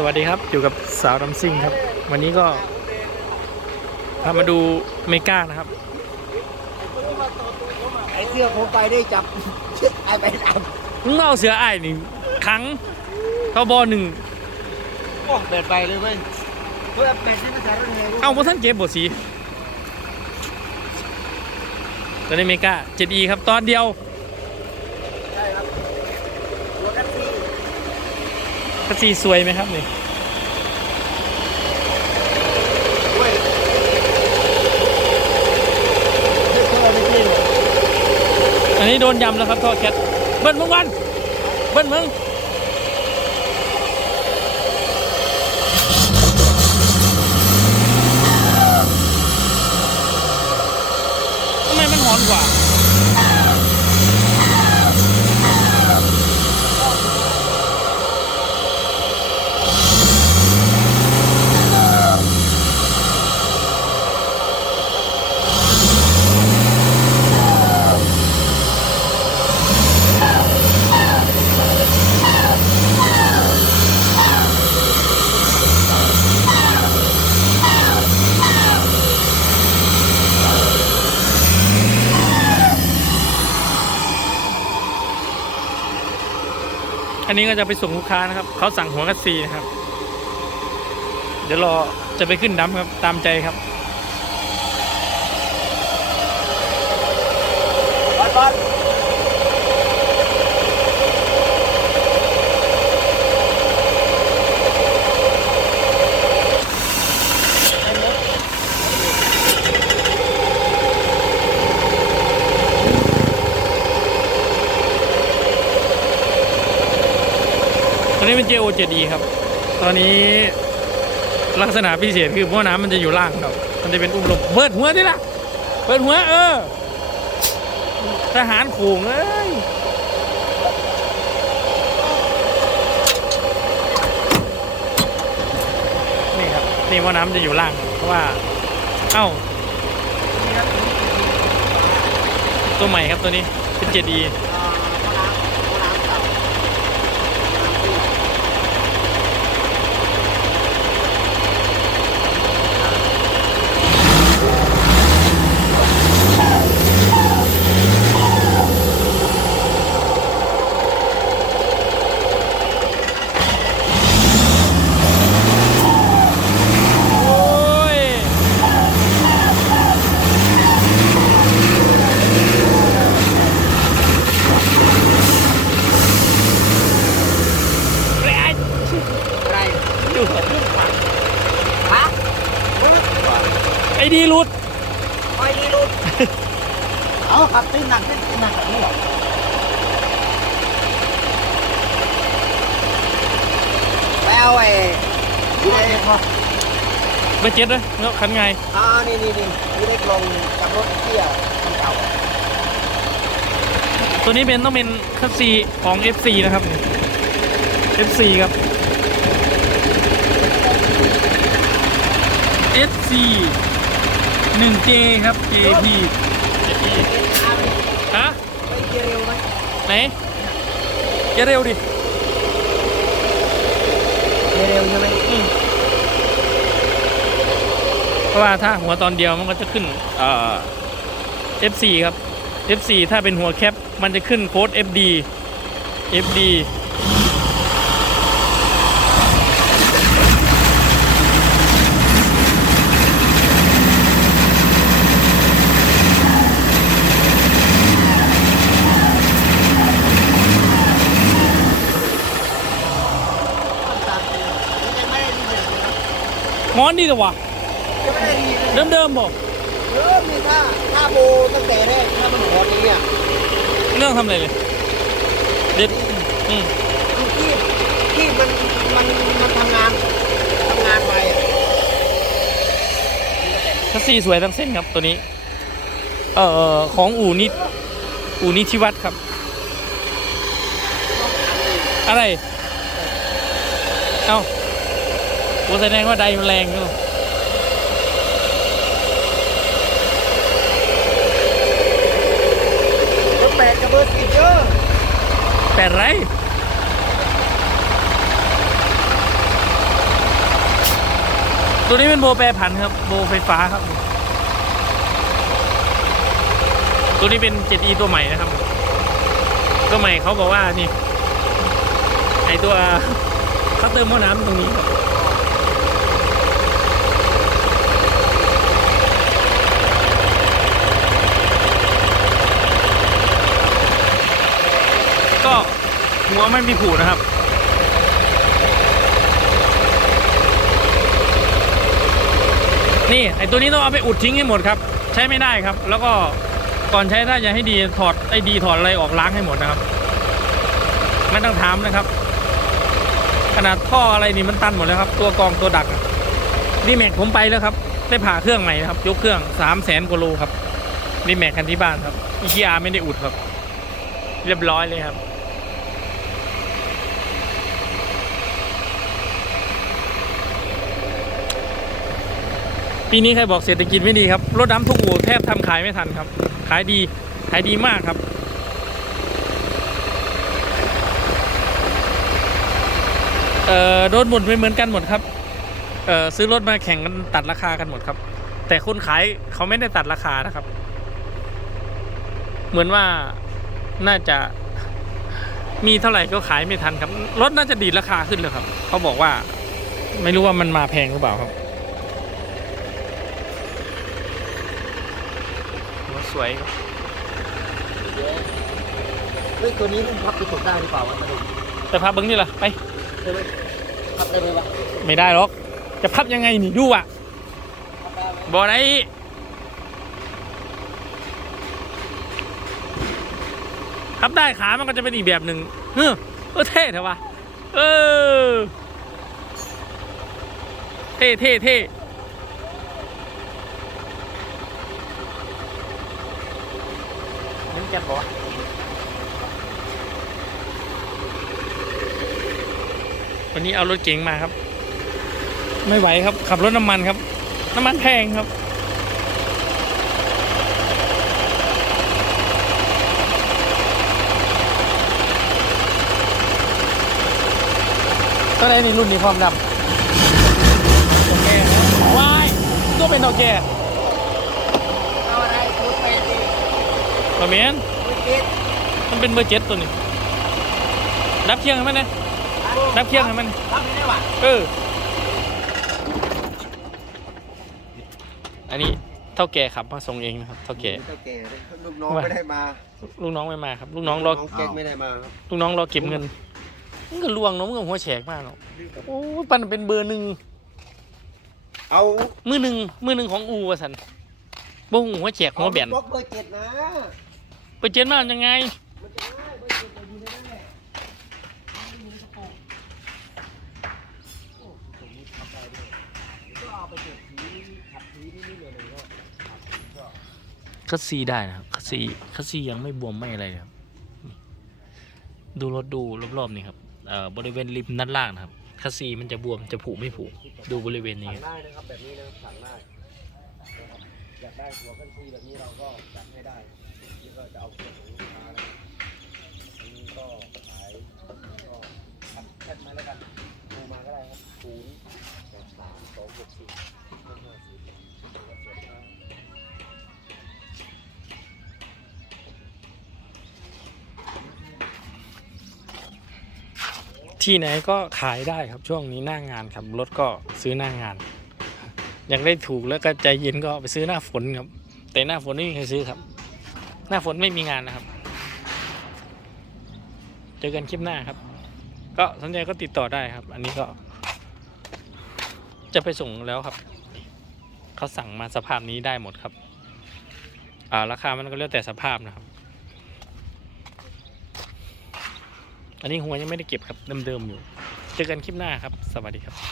สวัสดีครับ อยู่กับสาวดำซิ่งครับ วันนี้ก็พามาดูเมกานะครับ ไอ้เสื้อผมไปได้จับไอ้ไปทมึงมาเอาเสืออ้ายนี่ครั้งเขาบอหนึ่งำโอ้เบ็ดไปเลยเว้ยเพื่อเบ็ดที่มาใส่รถเฮเอาพวกท่านเก็บบทสีตอนนี้เมกา 7E ครับ ตอนเดียว ใช่ครับรถแท็กซี่ คัสซีสวยไหมครับนี่อันนี้โดนยำแล้วครับท่อแคทเบิ้ลมึงวันเบิ้ลมึงทำไมมันหอนกว่า นนี้ก็จะไปส่งลูกค้านะครับ เขาสั่งหัวกัสซีนะครับ เดี๋ยวรอจะไปขึ้นดัมครับตามใจครับ บอลบอล ตอนนี้ เป็น JO 7E ครับ ตอนนี้ลักษณะพิเศษคือหม้อน้ำมันจะอยู่ล่างครับ มันจะเป็นอุ้มลมเปิดหัวดิล่ะ เปิดหัวเออ ทหารโขงเอ้ยนี่ครับ นี่หม้อน้ำจะอยู่ล่าง เพราะว่า เอ้า ตัวใหม่ครับตัวนี้เป็น 7E อ่าห้องน้ำห้องน้ำเก่าห้องน้ำที่ โอ้ย อะไร ดู ฮะ ไอ้ ดีหลุดไม่ดีลุด เอาขับตีนหนักตีนหนักแบบนี้เหรอไปเอาไอ้ไอ้ไปเจ็ดเลยแล้วคันไงอ่านี่นี่นี่นี่เล็กลงกับรถเที่ยคันเก่าตัวนี้เป็นต้องเป็นคัสซีของ FC นะครับ FC ครับ FC 1J ครับ JP ฮะไม่เกี่ยวเร็วไหมไหนจะเร็วดิเกี่ยวเร็วใช่ไหมอืมเพราะว่าถ้าหัวตอนเดียวมันก็จะขึ้นเอ่อ F4 ครับ F4 ถ้าเป็นหัวแคปมันจะขึ้นโค้ด FD FD ยังไม่ได้ดีเลย ม อนดีแต่วะยังไม่ได้ดีเลยเดิมๆบอกเออมีท่าท่าโบตั้งแต่แรกถ้ามันหัวนี้อะเรื่องทำอะไรเลยเด็ดอืมคือที่ที่มันมันมันทำงานทำงานไปอะคัสซีสวยทั้งเส้นครับตัวนี้ เอ่อของอู่นิดอู่นิชิวัตรครับ อะไร เอ้า โอ้แสดงว่าใดมันแรงอยู่เบอร์แปดกับเบอร์สิบเยอะแปดไรตัวนี้เป็นโบแปรผันครับ โบไฟฟ้าครับ ตัวนี้เป็น 7e ตัวใหม่นะครับ ตัวใหม่เขาบอกว่านี่ ไอตัวเขาเติมหม้อน้ำตรงนี้ครับ ก็หัว ไม่มีผูนะครับนี่ไอตัวนี้ต้องเอาไปอุดทิ้งให้หมดครับ ใช้ไม่ได้ครับ แล้วก็ก่อนใช้ถ้าจะให้ดีถอดไอดีถอดอะไรออกล้างให้หมดนะครับไม่ต้องถามนะครับ ขนาดท่ออะไรนี่มันตันหมดแล้วครับ ตัวกองตัวดักดีแม็กผมไปแล้วครับ ได้ผ่าเครื่องใหม่นะครับ ยกเครื่องสามแสนกว่าโลครับดีแม็กคันที่บ้านครับอีกีอาไม่ได้อุดครับ เรียบร้อยเลยครับ ปีนี้ใครบอกเศรษฐกิจไม่ดีครับ รถดำทุกอู่แทบทำขายไม่ทันครับ ขายดีขายดีมากครับเอ่อโดนหมดไม่เหมือนกันหมดครับเอ่อซื้อรถมาแข่งกันตัดราคากันหมดครับ แต่คนขายเขาไม่ได้ตัดราคานะครับ เหมือนว่าน่าจะมีเท่าไหร่ก็ขายไม่ทันครับ รถน่าจะดีดราคาขึ้นเลยครับ เขาบอกว่า ไม่รู้ว่ามันมาแพงหรือเปล่าครับ รถสวยครับเฮ้ยตัวนี้มันพับไปตกได้หรือเปล่าวะตะลุงแต่พับเบิ้งนี่ล่ะไป ใช่ไหมพับได้ไหมวะไม่ได้หรอก จะพับยังไงนี่ดูอะพับได้ไหมบอได้พับได้ขามันก็จะเป็นอีกแบบหนึ่งเฮ้อเออเท่เถอะวะเออ เท่เท่เท่ มันแก๊สบอวันนี้เอารถเก๋งมาครับ ไม่ไหวครับ ขับรถน้ำมันครับ น้ำมันแพงครับก็ได้นี่รุ่นนี้ความดำโอเควายก็เป็นโอเค เอาอะไรชุดเป็ดดิ บะเมียนชุดเป็ดมันเป็นเบอร์เจ็ดตัวนี้ดับเคียงให้มันนะดับเคียงให้มันพับไม่ได้วะเอออันนี้เท่าแก่ขับมาส่งเองนะครับเท่าแก่เจ้าแก่เลยลูกน้องไม่ได้มาลูกน้องไม่มาครับลูกน้องรอน้องเก๊กไม่ได้มาครับลูกน้องรอเก็บเงินมึงก็ลวงเนาะมึงก็หัวแฉกมากเนาะโอ้ยปันเป็นเบอร์หนึ่งเอามือหนึ่งมือหนึ่งของอูวะสันบ่หูหัวแฉกหัวแบนบล็อกเบอร์เจ็ดนะ ไปเจนมายังไงมันจะง่ายเบอร์เจ็ดจะอยู่ในนั้นแหละโอ้ตรงได้ด้วยก็เอาไปเก็บสีขัดสีนิดๆหน่อยๆก็คัสซีได้นะครับคัสซีคัสซียังไม่บวมไม่อะไรครับ ดูรถดูรอบๆนี่ครับเอ่อบริเวณริมด้านล่างนะครับคัสซีมันจะบวมจะผุไม่ผุดูบริเวณนี้สั่งได้นะครับแบบนี้นะครับสั่งได้อยากได้หัวกันซีแบบนี้เราก็จัดให้ได้ ที่ไหนก็ขายได้ครับช่วงนี้หน้างานครับรถก็ซื้อหน้างาน อยากได้ถูกแล้วก็ใจเย็นก็ไปซื้อหน้าฝนครับ แต่หน้าฝนไม่มีใครซื้อครับ หน้าฝนไม่มีงานนะครับ เจอกันคลิปหน้าครับ ก็สนใจก็ติดต่อได้ครับ อันนี้ก็ จะไปส่งแล้วครับเขาสั่งมาสภาพนี้ได้หมดครับ อ่าราคามันก็แล้วแต่สภาพนะครับ อันนี้หัวยังไม่ได้เก็บครับเดิมๆอยู่ เจอกันคลิปหน้าครับ สวัสดีครับ